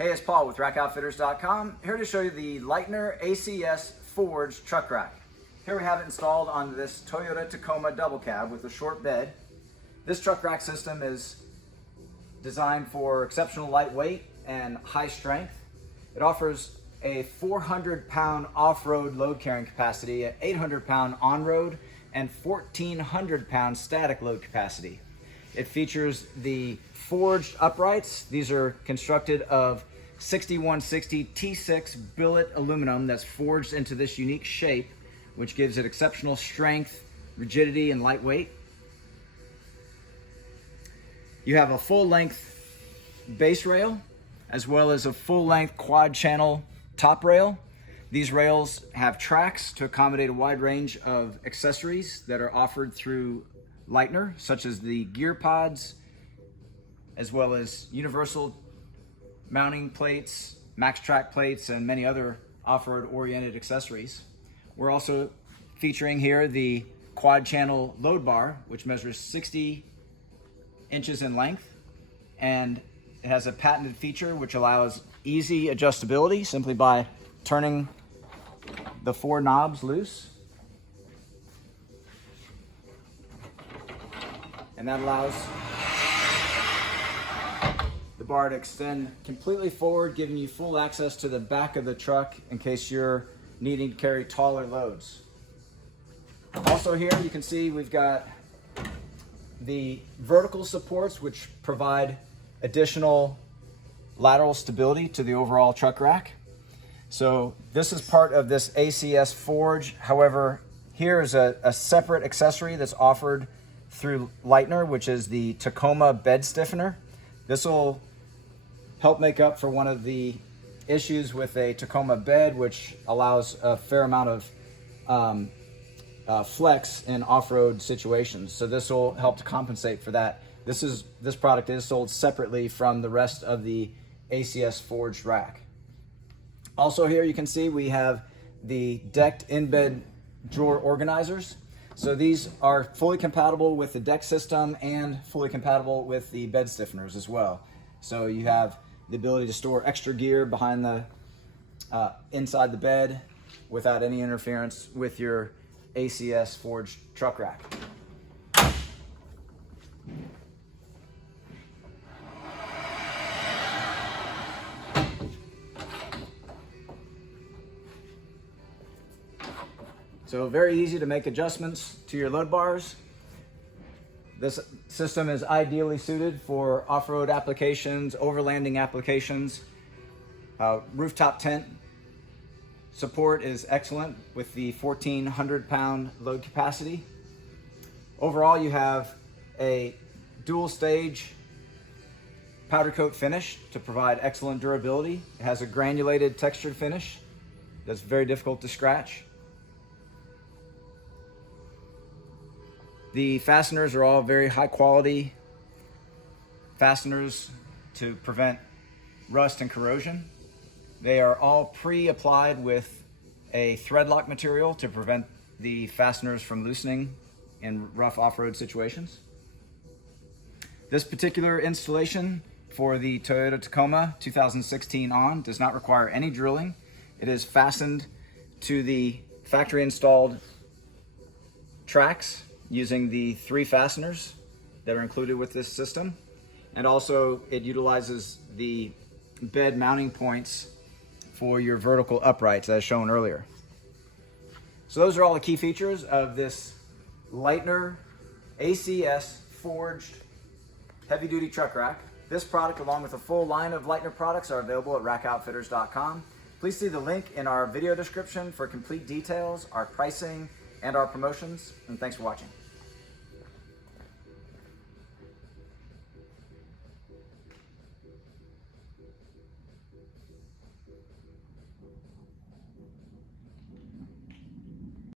Hey, it's Paul with rackoutfitters.com, here to show you the Leitner ACS Forged truck rack. Here we have it installed on this Toyota Tacoma double cab with a short bed. This truck rack system is designed for exceptional lightweight and high strength. It offers a 400-pound off-road load carrying capacity, an 800-pound on-road, and 1,400-pound static load capacity. It features the forged uprights. These are constructed of 6160 T6 billet aluminum that's forged into this unique shape, which gives it exceptional strength, rigidity, and lightweight. You have a full-length base rail, as well as a full-length quad channel top rail. These rails have tracks to accommodate a wide range of accessories that are offered through Leitner, such as the gear pods, as well as universal mounting plates, max track plates, and many other off-road oriented accessories. We're also featuring here the quad channel load bar, which measures 60 inches in length, and it has a patented feature which allows easy adjustability simply by turning the 4 knobs loose. And that allows the bar to extend completely forward, giving you full access to the back of the truck in case you're needing to carry taller loads. Also here you can see we've got the vertical supports, which provide additional lateral stability to the overall truck rack. So this is part of this ACS Forge. However, here is a separate accessory that's offered through Leitner, which is the Tacoma bed stiffener. This will help make up for one of the issues with a Tacoma bed, which allows a fair amount of flex in off-road situations. So this will help to compensate for that. This product is sold separately from the rest of the ACS Forged rack. Also here you can see we have the decked in-bed drawer organizers. So these are fully compatible with the deck system and fully compatible with the bed stiffeners as well. So you have the ability to store extra gear behind the inside the bed without any interference with your ACS Forged truck rack. So very easy to make adjustments to your load bars. This system is ideally suited for off-road applications, overlanding applications. Rooftop tent support is excellent with the 1,400-pound load capacity. Overall, you have a dual stage powder coat finish to provide excellent durability. It has a granulated textured finish that's very difficult to scratch. The fasteners are all very high quality fasteners to prevent rust and corrosion. They are all pre-applied with a thread lock material to prevent the fasteners from loosening in rough off-road situations. This particular installation for the Toyota Tacoma 2016 on does not require any drilling. It is fastened to the factory installed tracks using the 3 fasteners that are included with this system. And also it utilizes the bed mounting points for your vertical uprights as shown earlier. So those are all the key features of this Leitner ACS Forged heavy duty truck rack. This product, along with a full line of Leitner products, are available at rackoutfitters.com. Please see the link in our video description for complete details, our pricing, and our promotions. And thanks for watching.